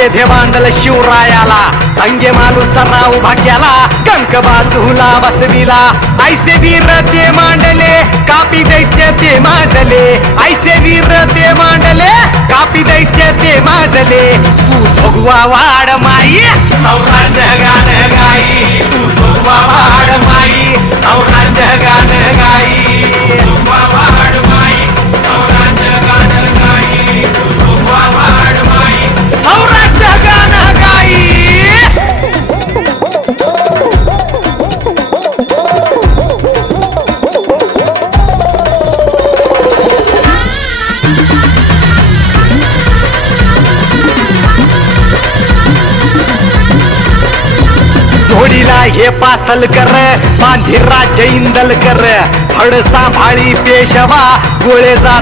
जेधे बांधल शिवरायाला संगे मालू सराव भाग्याला कंक बाजूला बसविला ऐसे वीर ते मांडले कापी दैत्य ते माजले ऐसे वीर ते मांडले कापी दैत्य ते माजले तू जोगवा वाड माई सौराज्य गान गाई तू जोगवा वाड माई सौराज्य गान गाई जोगवा वाड माई सौराज्य गान गाई तू जोगवा वाड माई सौराज्य गान गाई जोडीला हे पासल कर बांधी राज्य इंदल कर फड सांभाळी पेशवा गोळे जा